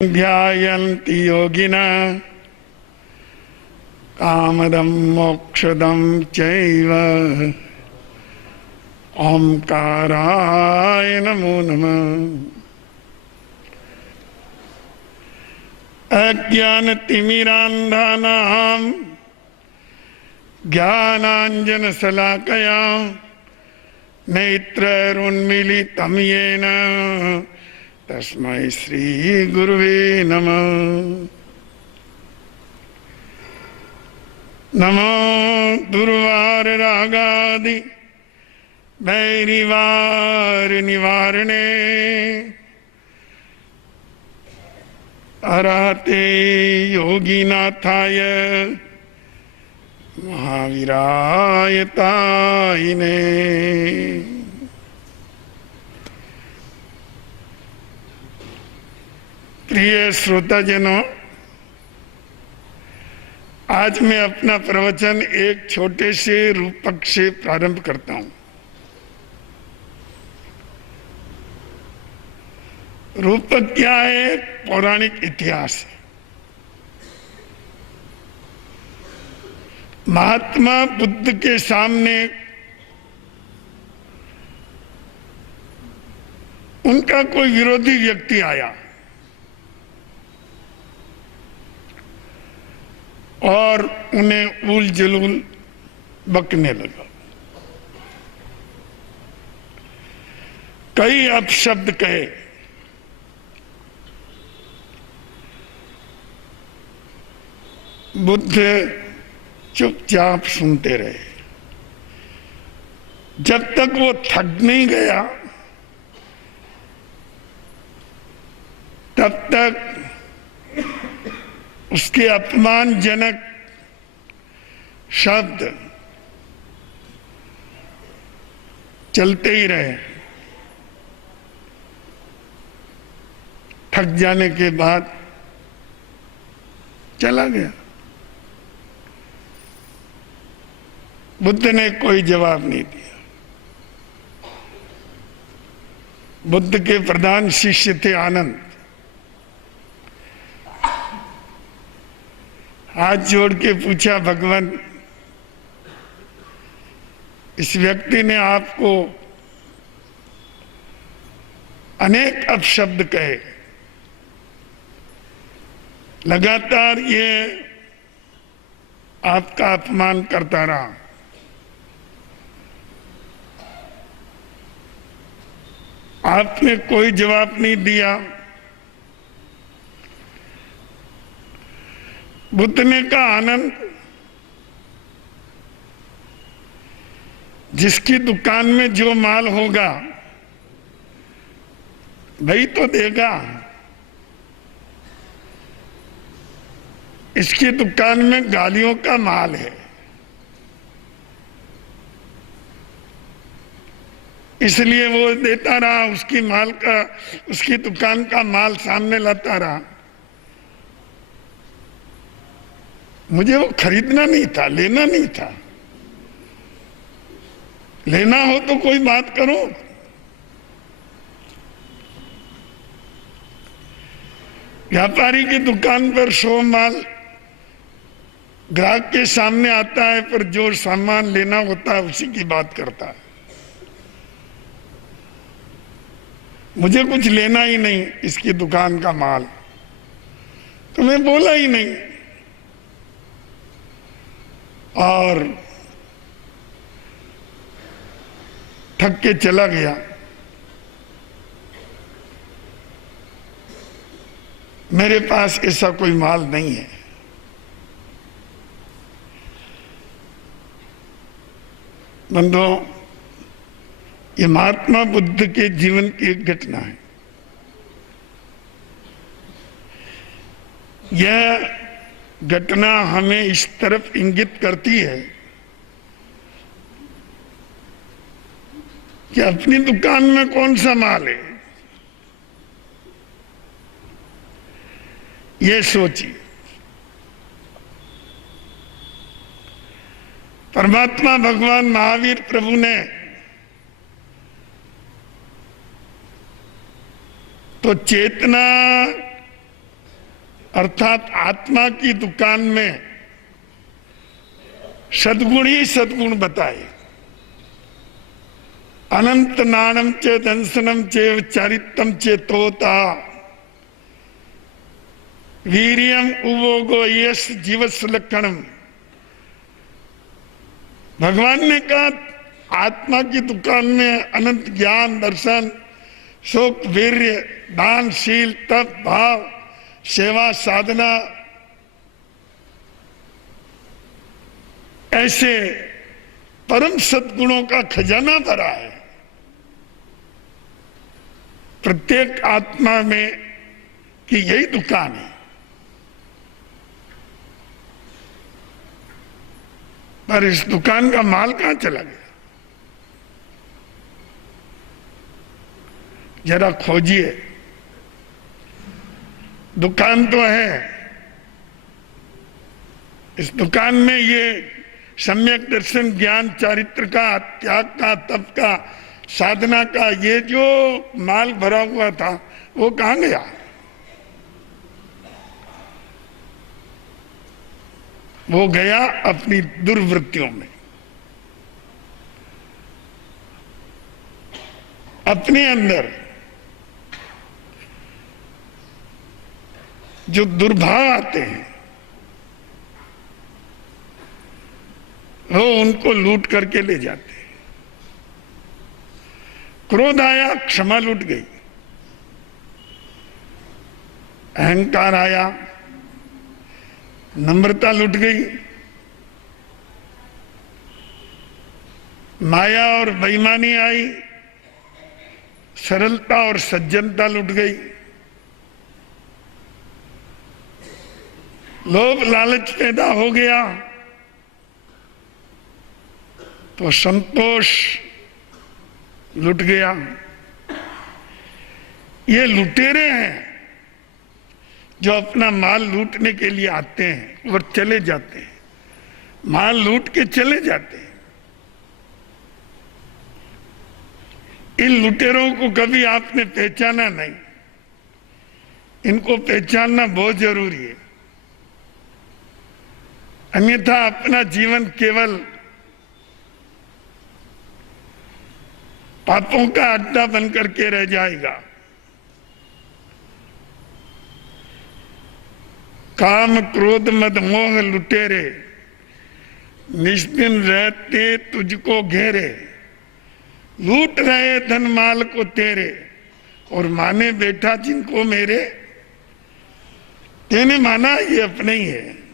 ध्यायन्ति योगिनः कामदं मोक्षदं चैव। ओंकाराय नमो नमः। अज्ञानतिमिरान्धानां ज्ञानाञ्जनशलाकया नेत्रैरुन्मीलितं येन तस्मै श्री गुरुवे नमः। नमो दुर्वाररागादि वैरिवार निवारणे अरहते योगीनाथाय महावीराय ताइने। प्रिय श्रोताजनों, आज मैं अपना प्रवचन एक छोटे से रूपक से प्रारंभ करता हूं। रूपक क्या है? पौराणिक इतिहास है। महात्मा बुद्ध के सामने उनका कोई विरोधी व्यक्ति आया और उन्हें उल जलूल बकने लगा। कई अपशब्द कहे। बुद्ध चुपचाप सुनते रहे। जब तक वो थक नहीं गया तब तक उसके अपमानजनक शब्द चलते ही रहे। थक जाने के बाद चला गया। बुद्ध ने कोई जवाब नहीं दिया। बुद्ध के प्रधान शिष्य थे आनंद। हाथ जोड़ के पूछा, भगवान, इस व्यक्ति ने आपको अनेक अपशब्द कहे, लगातार ये आपका अपमान करता रहा। आपने कोई जवाब नहीं दिया। बुद्ध ने कहा, आनंद, जिसकी दुकान में जो माल होगा वही तो देगा। इसकी दुकान में गालियों का माल है, इसलिए वो देता रहा। उसकी दुकान का माल सामने लाता रहा। मुझे वो खरीदना नहीं था, लेना नहीं था। लेना हो तो कोई बात करो। व्यापारी की दुकान पर 100 माल ग्राहक के सामने आता है, पर जो सामान लेना होता है उसी की बात करता है। मुझे कुछ लेना ही नहीं इसकी दुकान का माल, तो मैं बोला ही नहीं और थक के चला गया। मेरे पास ऐसा कोई माल नहीं है। बंधुओं, ये महात्मा बुद्ध के जीवन की एक घटना है। यह घटना हमें इस तरफ इंगित करती है कि अपनी दुकान में कौन सा माल है, ये सोचिए। परमात्मा भगवान महावीर प्रभु ने तो चेतना अर्थात आत्मा की दुकान में सद्गुण ही सद्गुण बताए। अनंत नाणम चे दंसनम चे चारित्रम चे तोता वीरियम उवोगो यश जीवस लक्षणम। भगवान ने कहा आत्मा की दुकान में अनंत ज्ञान, दर्शन, सुख, वीर्य, दान, शील, तप, भाव, सेवा, साधना, ऐसे परम सद्गुणों का खजाना भरा है। प्रत्येक आत्मा में की यही दुकान है। पर इस दुकान का माल कहां चला गया? जरा खोजिए। दुकान तो है, इस दुकान में ये सम्यक दर्शन, ज्ञान, चारित्र का, त्याग का, तप का, साधना का ये जो माल भरा हुआ था वो कहां गया? वो गया अपनी दुर्वृत्तियों में, अपने अंदर जो दुर्भाव आते हैं वो उनको लूट करके ले जाते हैं। क्रोध आया, क्षमा लूट गई। अहंकार आया, नम्रता लूट गई। माया और बेईमानी आई, सरलता और सज्जनता लूट गई। लोभ लालच पैदा हो गया तो संतोष लुट गया। ये लुटेरे हैं जो अपना माल लूटने के लिए आते हैं और चले जाते हैं, माल लूट के चले जाते हैं। इन लुटेरों को कभी आपने पहचाना नहीं, इनको पहचानना बहुत जरूरी है। अन्यथा अपना जीवन केवल पापों का अड्डा बनकर के रह जाएगा। काम, क्रोध, मद, मोह लुटेरे निष्दिन रहते तुझको घेरे, लूट रहे धन माल को तेरे, और माने बैठा जिनको मेरे। तेने माना ये अपने ही है।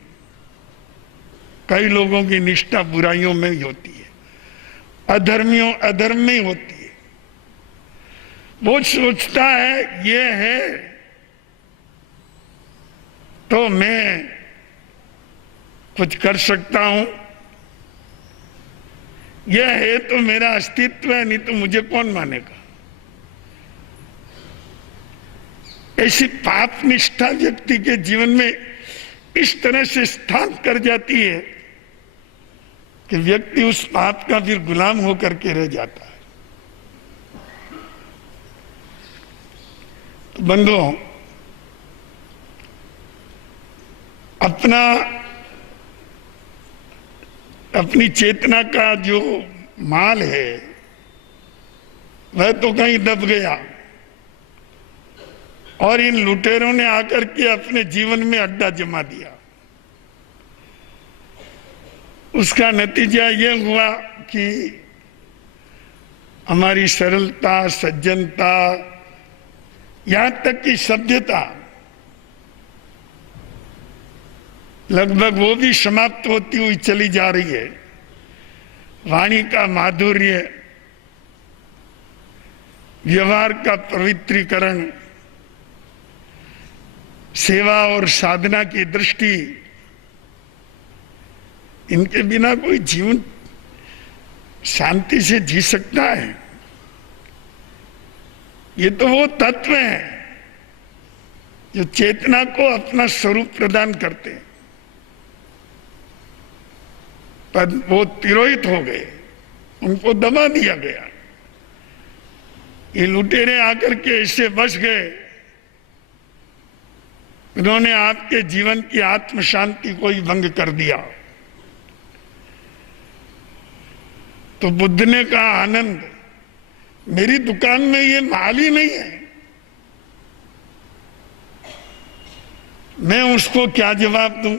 कई लोगों की निष्ठा बुराइयों में ही होती है, अधर्मियों अधर्म में ही होती है। वो सोचता है ये है तो मैं कुछ कर सकता हूं, यह है तो मेरा अस्तित्व है, नहीं तो मुझे कौन मानेगा। ऐसी पाप निष्ठा व्यक्ति के जीवन में इस तरह से स्थान कर जाती है कि व्यक्ति उस पाप का फिर गुलाम होकर के रह जाता है। तो बंधुओं, अपनी चेतना का जो माल है वह तो कहीं दब गया, और इन लुटेरों ने आकर के अपने जीवन में अड्डा जमा दिया। उसका नतीजा यह हुआ कि हमारी सरलता, सज्जनता, यहां तक कि सभ्यता लगभग वो भी समाप्त होती हुई चली जा रही है। वाणी का माधुर्य, व्यवहार का पवित्रीकरण, सेवा और साधना की दृष्टि, इनके बिना कोई जीवन शांति से जी सकता है? ये तो वो तत्व हैं जो चेतना को अपना स्वरूप प्रदान करते हैं, पर वो तिरोहित हो गए, उनको दबा दिया गया। ये लुटेरे आकर के इससे बच गए उन्होंने आपके जीवन की आत्म शांति को ही भंग कर दिया। तो बुद्ध ने कहा, आनंद, मेरी दुकान में ये माल ही नहीं है, मैं उसको क्या जवाब दूं?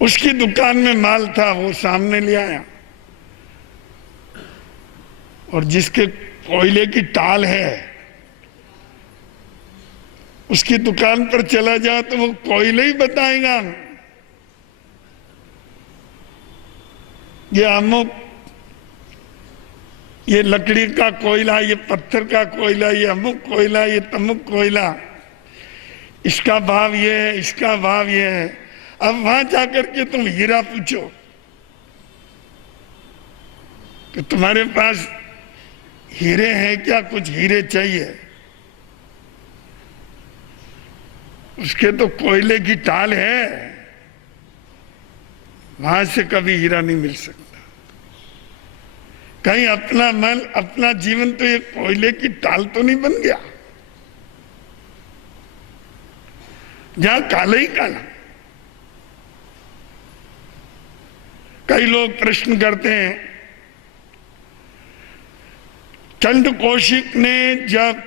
उसकी दुकान में माल था, वो सामने ले आया, और जिसके कोयले की टाल है उसकी दुकान पर चला जाओ तो वो कोयले ही बताएगा, ये अमुक, ये लकड़ी का कोयला, ये पत्थर का कोयला, ये अमुक कोयला, ये तमुक कोयला, इसका भाव ये है, इसका भाव ये है। अब वहां जाकर के तुम हीरा पूछो कि तुम्हारे पास हीरे हैं क्या, कुछ हीरे चाहिए, उसके तो कोयले की टाल है, वहां से कभी हीरा नहीं मिल सकता। कहीं अपना मन, अपना जीवन तो ये कोयले की टाल तो नहीं बन गया जहां काला ही काला। कई लोग प्रश्न करते हैं, चंड कौशिक ने जब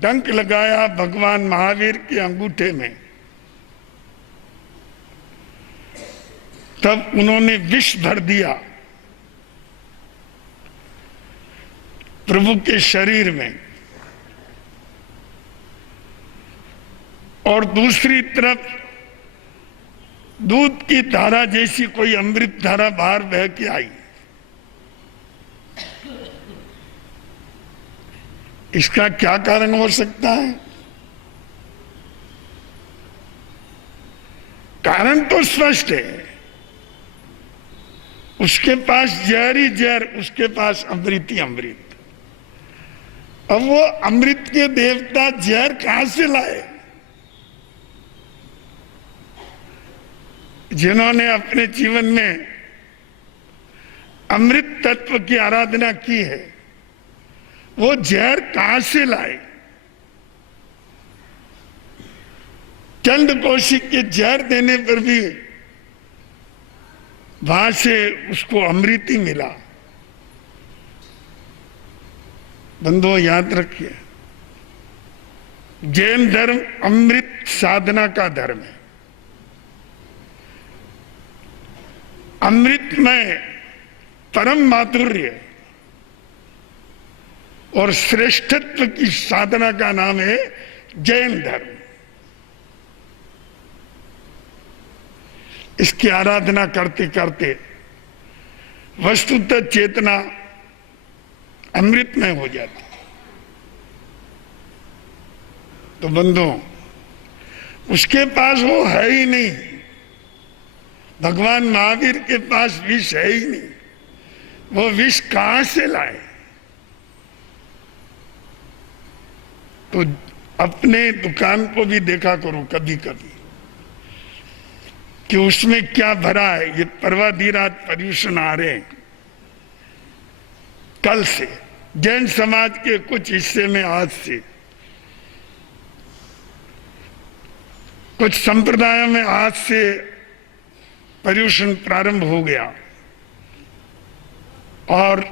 डंक लगाया भगवान महावीर के अंगूठे में, तब उन्होंने विष भर दिया प्रभु के शरीर में, और दूसरी तरफ दूध की धारा जैसी कोई अमृत धारा बाहर बह के आई। इसका क्या कारण हो सकता है? कारण तो स्पष्ट है, उसके पास जहर ही जहर, उसके पास अमृत ही अमृत। अब वो अमृत के देवता जहर कहां से लाए? जिन्होंने अपने जीवन में अमृत तत्व की आराधना की है, वो जहर कहां से लाए? चंड कौशिक के जहर देने पर भी वहां से उसको अमृत ही मिला। बंधुओं, याद रखिए, जैन धर्म अमृत साधना का धर्म है। अमृत में परम माधुर्य और श्रेष्ठत्व की साधना का नाम है जैन धर्म। इसकी आराधना करते करते वस्तुतः चेतना अमृतमय हो जाती। तो बंधुओं, उसके पास वो है ही नहीं। भगवान महावीर के पास विष है ही नहीं, वो विष कहां से लाए? तो अपने दुकान को भी देखा करो कभी कभी कि उसमें क्या भरा है। ये पर्वाधीराज पर्यूषण आ रहे हैं कल से, जैन समाज के कुछ हिस्से में आज से, कुछ संप्रदायों में आज से पर्यूषण प्रारंभ हो गया, और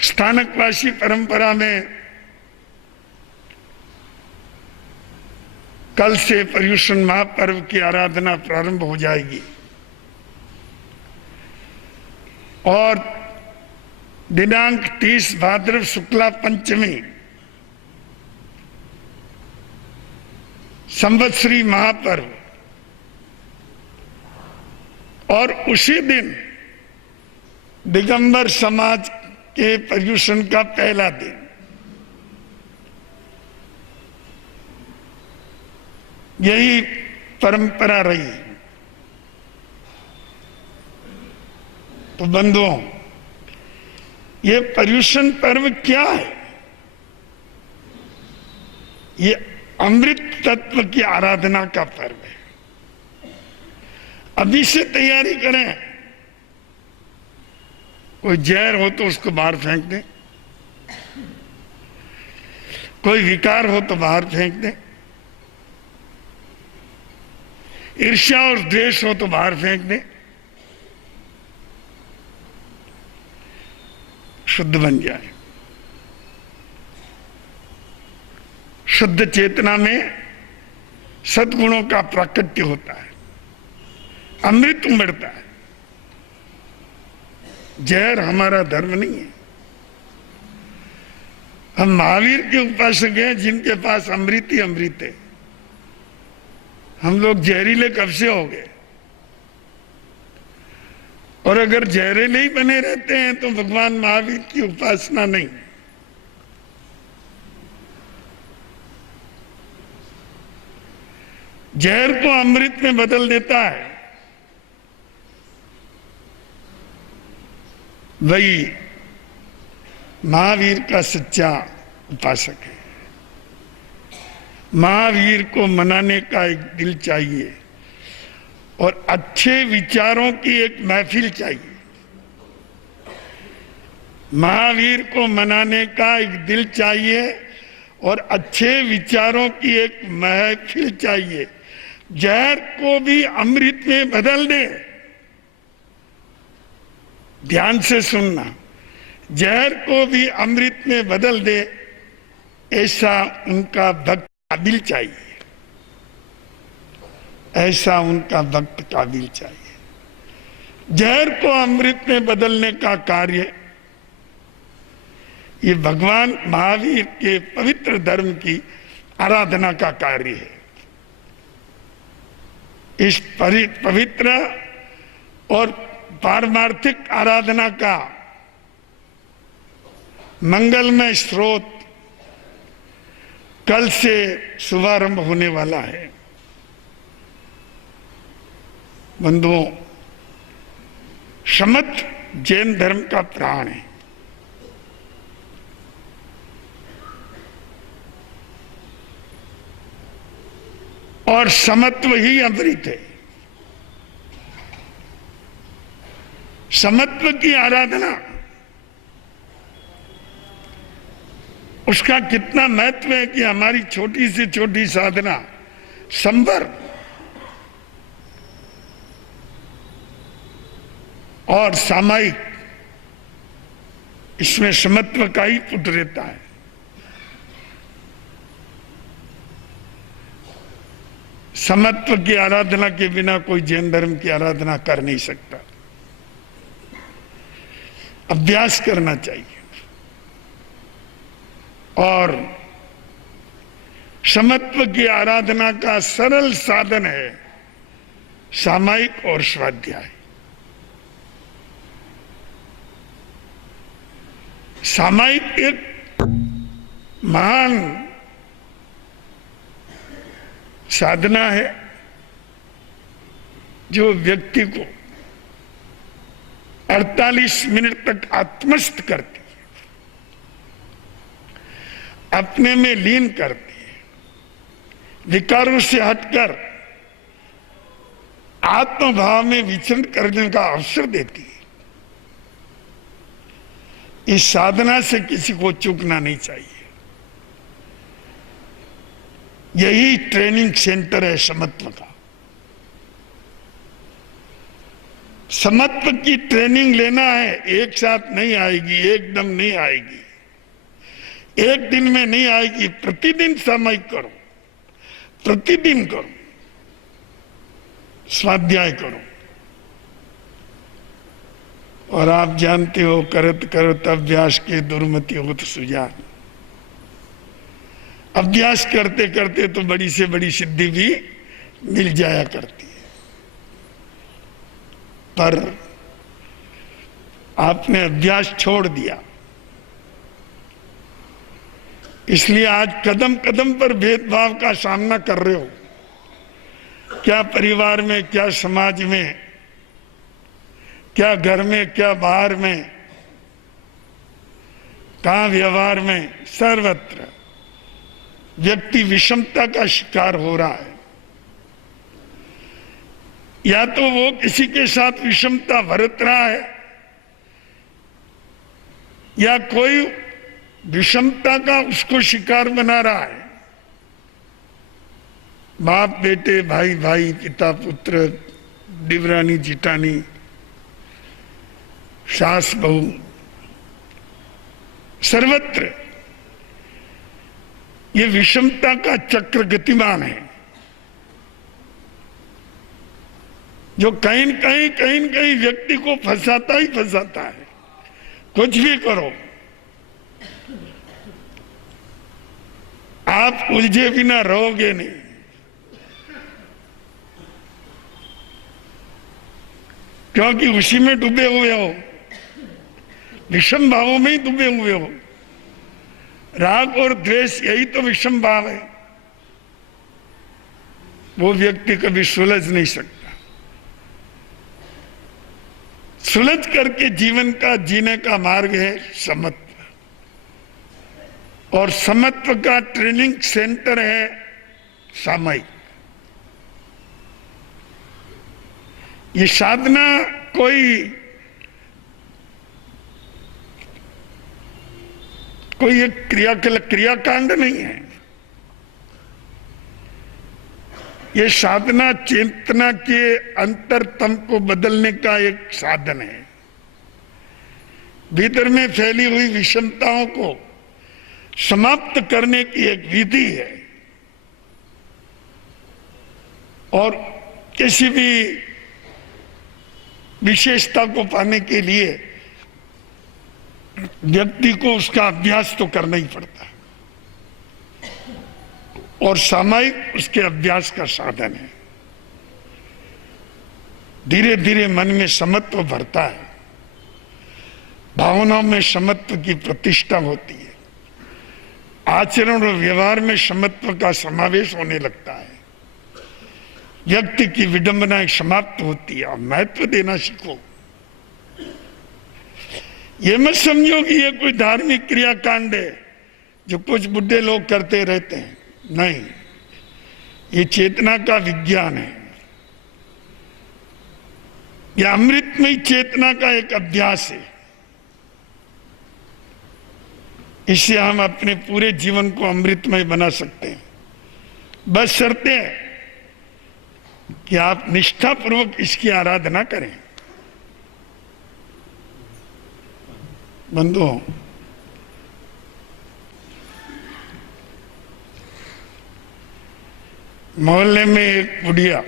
स्थानकवासी परंपरा में कल से पर्यूषण महापर्व की आराधना प्रारंभ हो जाएगी। और दिनांक 30 भाद्रव शुक्ला पंचमी संवत्सरी महापर्व, और उसी दिन दिगंबर समाज के पर्यूषण का पहला दिन। यही परंपरा रही। तो बंधुओं, ये पर्यूषण पर्व क्या है? ये अमृत तत्व की आराधना का पर्व है। अभी से तैयारी करें। कोई जहर हो तो उसको बाहर फेंक दें, कोई विकार हो तो बाहर फेंक दें, ईर्ष्या और द्वेष हो तो बाहर फेंक दें, शुद्ध बन जाए। शुद्ध चेतना में सद्गुणों का प्राकट्य होता है, अमृत उमड़ता है। जहर हमारा धर्म नहीं है। हम महावीर के उपासक हैं जिनके पास अमृत ही अमृत है। हम लोग जहरीले कब से हो गए? और अगर जहरीले ही बने रहते हैं तो भगवान महावीर की उपासना नहीं। जहर को अमृत में बदल देता है वही महावीर का सच्चा उपासक है। महावीर को मनाने का एक दिल चाहिए और अच्छे विचारों की एक महफिल चाहिए। महावीर को मनाने का एक दिल चाहिए और अच्छे विचारों की एक महफिल चाहिए। जहर को भी अमृत में बदल दे। ध्यान से सुनना, जहर को भी अमृत में बदल दे, ऐसा उनका भक्त काबिल चाहिए, ऐसा उनका भक्त काबिल चाहिए। जहर को अमृत में बदलने का कार्य ये भगवान महावीर के पवित्र धर्म की आराधना का कार्य है। इस पवित्र और पारमार्थिक आराधना का मंगलमय स्रोत कल से शुभारंभ होने वाला है। बंधुओं, शमत जैन धर्म का प्राण है। और समत्व ही अमृत है। समत्व की आराधना, उसका कितना महत्व है कि हमारी छोटी से छोटी साधना संवर और सामायिक, इसमें समत्व का ही पुट रहता है। समत्व की आराधना के बिना कोई जैन धर्म की आराधना कर नहीं सकता। अभ्यास करना चाहिए और समत्व की आराधना का सरल साधन है सामायिक और स्वाध्याय। सामायिक एक महान साधना है जो व्यक्ति को 48 मिनट तक आत्मस्थ करती है, अपने में लीन करती है, विकारों से हटकर आत्मभाव में विचरण करने का अवसर देती है। इस साधना से किसी को चूकना नहीं चाहिए। यही ट्रेनिंग सेंटर है समत्व का। समत्व की ट्रेनिंग लेना है, एक साथ नहीं आएगी, एकदम नहीं आएगी, एक दिन में नहीं आएगी। प्रतिदिन सामायिक करो, प्रतिदिन करो, स्वाध्याय करो। और आप जानते हो, करत करत अभ्यास के दुर्मति होत सुजान। अभ्यास करते करते तो बड़ी से बड़ी सिद्धि भी मिल जाया करती है, पर आपने अभ्यास छोड़ दिया। इसलिए आज कदम कदम पर भेदभाव का सामना कर रहे हो। क्या परिवार में, क्या समाज में, क्या घर में, क्या बाहर में, कहां व्यवहार में, सर्वत्र व्यक्ति विषमता का शिकार हो रहा है। या तो वो किसी के साथ विषमता बरत रहा है, या कोई विषमता का उसको शिकार बना रहा है। बाप बेटे, भाई भाई, पिता पुत्र, देवरानी जिठानी, सास बहू, सर्वत्र ये विषमता का चक्र गतिमान है, जो कहीं न कहीं व्यक्ति को फंसाता ही फंसाता है। कुछ भी करो, आप उलझे बिना रहोगे नहीं। क्योंकि उसी में डूबे हुए हो, विषम भावों में ही डूबे हुए हो। राग और द्वेष यही तो विषम भाव है। वो व्यक्ति कभी सुलझ नहीं सकता। सुलझ करके जीवन का जीने का मार्ग है समत्व, और समत्व का ट्रेनिंग सेंटर है सामायिक। ये साधना कोई एक क्रियाकांड नहीं है। ये साधना चेतना के अंतरतम को बदलने का एक साधन है। भीतर में फैली हुई विषमताओं को समाप्त करने की एक विधि है। और किसी भी विशेषता को पाने के लिए व्यक्ति को उसका अभ्यास तो करना ही पड़ता है, और सामायिक उसके अभ्यास का साधन है। धीरे धीरे मन में समत्व भरता है, भावनाओं में समत्व की प्रतिष्ठा होती है, आचरण और व्यवहार में समत्व का समावेश होने लगता है, व्यक्ति की विडंबनाएं समाप्त होती है। और महत्व देना सीखो। ये मत समझो कि ये कोई धार्मिक क्रियाकांड है जो कुछ बुढ़े लोग करते रहते हैं। नहीं, ये चेतना का विज्ञान है। यह अमृतमय चेतना का एक अभ्यास है। इससे हम अपने पूरे जीवन को अमृतमय बना सकते हैं। बस शर्त है कि आप निष्ठापूर्वक इसकी आराधना करें। बंधुओं, मोहल्ले में एक बुढ़िया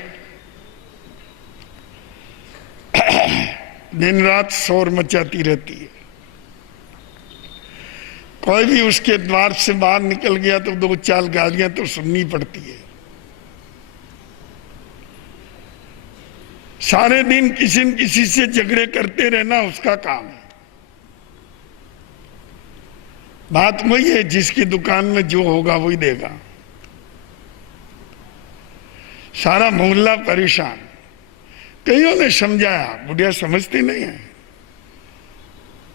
दिन रात शोर मचाती रहती है। कोई भी उसके द्वार से बाहर निकल गया तो दो चार गालियां तो सुननी पड़ती है। सारे दिन किसी न किसी से झगड़े करते रहना उसका काम है। बात वही है, जिसकी दुकान में जो होगा वही देगा। सारा मोहल्ला परेशान। कईयों ने समझाया, बुढ़िया समझती नहीं है।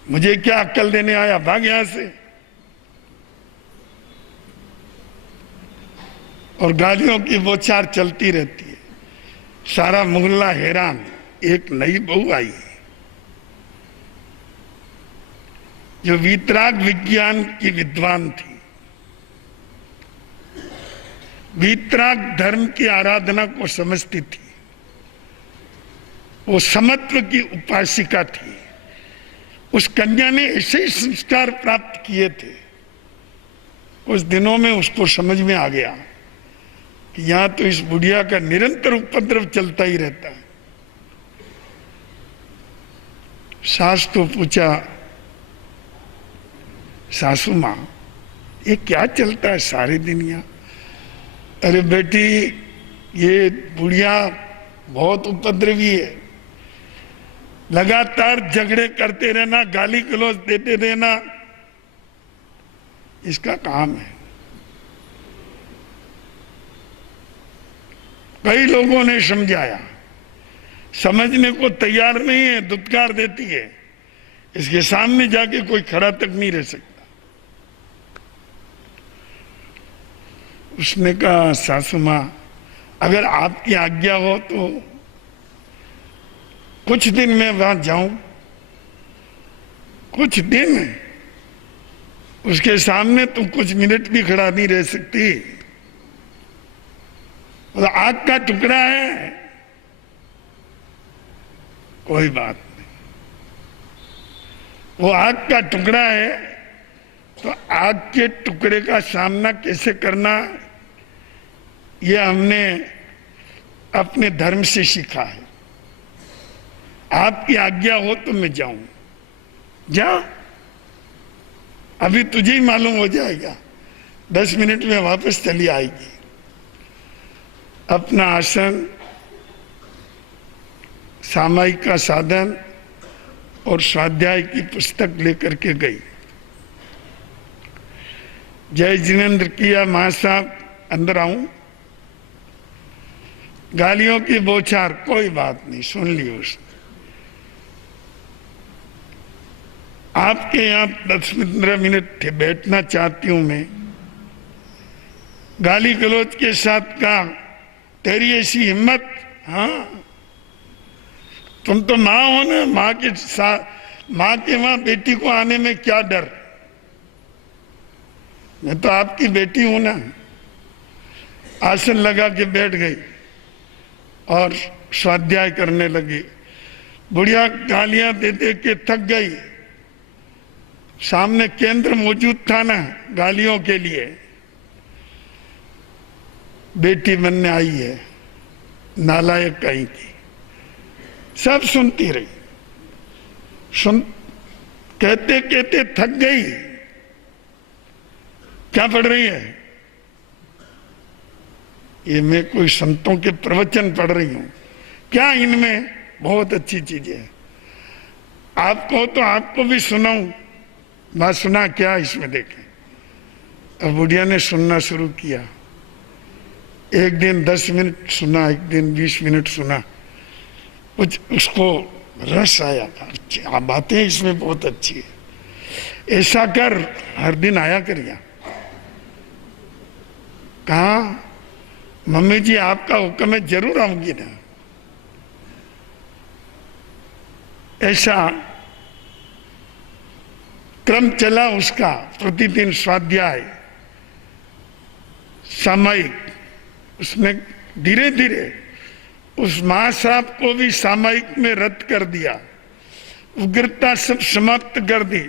मुझे क्या अक्ल देने आया, भाग यहां से। और गालियों की बौछार चलती रहती है। सारा मोहल्ला हैरान। एक नई बहू आई जो वीतराग विज्ञान की विद्वान थी, वीतराग धर्म की आराधना को समझती थी, वो समत्व की उपासिका थी। उस कन्या ने ऐसे ही संस्कार प्राप्त किए थे। कुछ दिनों में उसको समझ में आ गया कि यहां तो इस बुढ़िया का निरंतर उपद्रव चलता ही रहता है। सास तो पूछा, सासू मां ये क्या चलता है सारे दिन यहाँ? अरे बेटी, ये बुढ़िया बहुत उपद्रवी है। लगातार झगड़े करते रहना, गाली गलौज देते रहना इसका काम है। कई लोगों ने समझाया, समझने को तैयार नहीं है, दुत्कार देती है। इसके सामने जाके कोई खड़ा तक नहीं रह सकता। उसने कहा, सासू मां अगर आपकी आज्ञा हो तो कुछ दिन में वहां जाऊं। कुछ दिन? उसके सामने तुम कुछ मिनट भी खड़ा नहीं रह सकती। मतलब आग का टुकड़ा है, कोई बात नहीं, वो आग का टुकड़ा है, तो आग के टुकड़े का सामना कैसे करना, ये हमने अपने धर्म से सीखा है। आपकी आज्ञा हो तो मैं जाऊं, जा, अभी तुझे ही मालूम हो जाएगा, 10 मिनट में वापस चली आएगी। अपना आसन, सामायिक का साधन और स्वाध्याय की पुस्तक लेकर के गई। जय जिनेंद्र किया, मां साहब अंदर आऊं, गालियों की बौछार, कोई बात नहीं, सुन ली उसने। आपके यहां 10-15 मिनट बैठना चाहती हूं मैं। गाली गलौज के साथ कहा, तेरी ऐसी हिम्मत, हाँ तुम तो माँ हो ना, माँ के साथ, माँ के वहां बेटी को आने में क्या डर, मैं तो आपकी बेटी हूं ना। आसन लगा के बैठ गई और स्वाध्याय करने लगी। बुढ़िया गालियां दे दे के थक गई। सामने केंद्र मौजूद था ना गालियों के लिए। बेटी बनने आई है, नालायक कहीं की, सब सुनती रही। सुन कहते कहते थक गई। क्या पढ़ रही है? ये मैं कोई संतों के प्रवचन पढ़ रही हूं। क्या इनमें बहुत अच्छी चीजें है, आपको तो आपको भी सुनाऊं। बात सुना क्या इसमें, देखें। अब बुढ़िया ने सुनना शुरू किया। एक दिन 10 मिनट सुना, एक दिन 20 मिनट सुना, कुछ उसको रस आया। अच्छा, बातें इसमें बहुत अच्छी है, ऐसा कर, हर दिन आया करिए। कहा, मम्मी जी आपका हुक्म है, जरूर आऊंगी ना। ऐसा क्रम चला उसका। प्रतिदिन स्वाध्याय, सामायिक। उसने धीरे धीरे उस मां साहब को भी सामायिक में रद्द कर दिया, उग्रता सब समाप्त कर दी,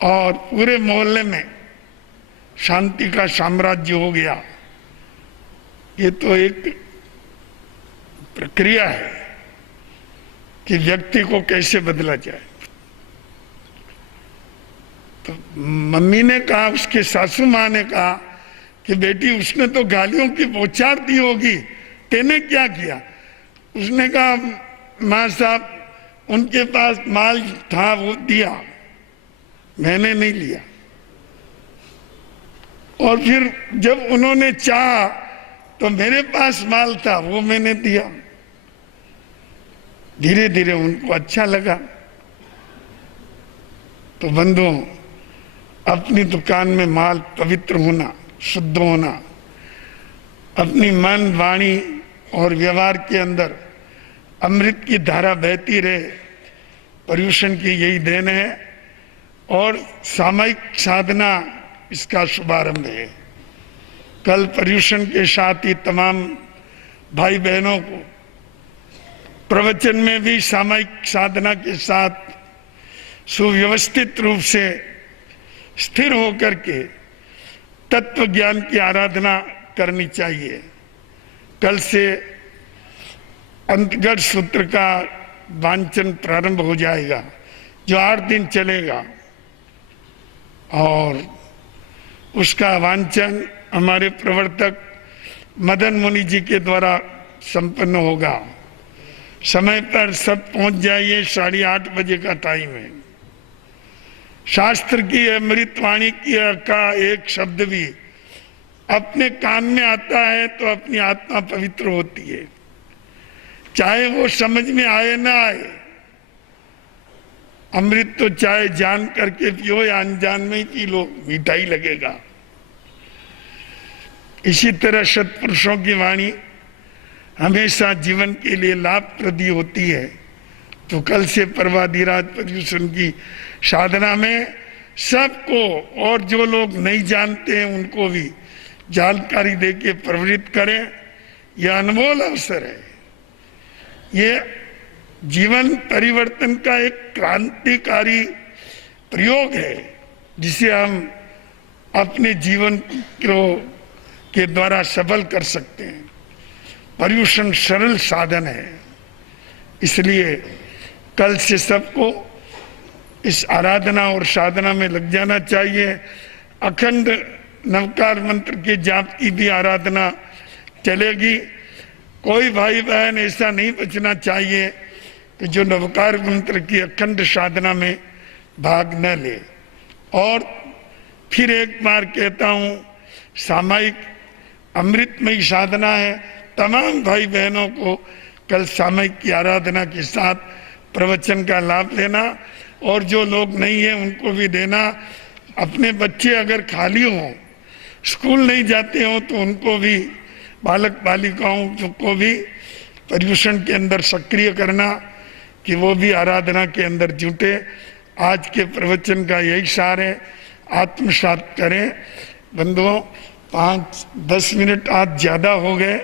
और पूरे मोहल्ले में शांति का साम्राज्य हो गया। ये तो एक प्रक्रिया है कि व्यक्ति को कैसे बदला जाए। तो मम्मी ने कहा, उसके सासू माँ ने कहा कि बेटी उसने तो गालियों की बौछार दी होगी, तेने क्या किया? उसने कहा, माँ साहब उनके पास माल था वो दिया, मैंने नहीं लिया। और फिर जब उन्होंने चाहा तो मेरे पास माल था वो मैंने दिया। धीरे धीरे उनको अच्छा लगा। तो बंधुओं, अपनी दुकान में माल पवित्र होना, शुद्ध होना, अपनी मन, वाणी और व्यवहार के अंदर अमृत की धारा बहती रहे, पर्यूषण की यही देन है। और सामायिक साधना इसका शुभारंभ है। कल पर्यूषण के साथ ही तमाम भाई बहनों को प्रवचन में भी सामायिक साधना के साथ सुव्यवस्थित रूप से स्थिर होकर के तत्व ज्ञान की आराधना करनी चाहिए। कल से अंतगढ़ सूत्र का वांचन प्रारंभ हो जाएगा, जो 8 दिन चलेगा, और उसका वांचन हमारे प्रवर्तक मदन मुनि जी के द्वारा संपन्न होगा। समय पर सब पहुंच जाइए, 8:30 बजे का टाइम है। शास्त्र की अमृत वाणी का एक शब्द भी अपने कान में आता है तो अपनी आत्मा पवित्र होती है, चाहे वो समझ में आए ना आए। अमृत तो चाहे जान करके पियो या अनजान में ही पी लो, मीठा ही लगेगा। इसी तरह सत्पुरुषों की वाणी हमेशा जीवन के लिए लाभप्रदी होती है। तो कल से पर्वाधिराज पर्यूषण की साधना में सबको, और जो लोग नहीं जानते हैं उनको भी जानकारी देके प्रवृत्त करें। यह अनमोल अवसर है। ये जीवन परिवर्तन का एक क्रांतिकारी प्रयोग है जिसे हम अपने जीवन को के द्वारा सफल कर सकते हैं। पर्युषण सरल साधन है, इसलिए कल से सबको इस आराधना और साधना में लग जाना चाहिए। अखंड नवकार मंत्र के जाप की भी आराधना चलेगी। कोई भाई बहन ऐसा नहीं बचना चाहिए कि जो नवकार मंत्र की अखंड साधना में भाग न ले। और फिर एक बार कहता हूँ, सामायिक अमृतमयी साधना है। तमाम भाई बहनों को कल सामायिक की आराधना के साथ प्रवचन का लाभ लेना, और जो लोग नहीं है उनको भी देना। अपने बच्चे अगर खाली हों, स्कूल नहीं जाते हों, तो उनको भी, बालक बालिकाओं को भी पर्युषण के अंदर सक्रिय करना कि वो भी आराधना के अंदर जुटे। आज के प्रवचन का यही सार है, आत्मसात करें। बंधुओं, 5-10 मिनट आज ज़्यादा हो गए।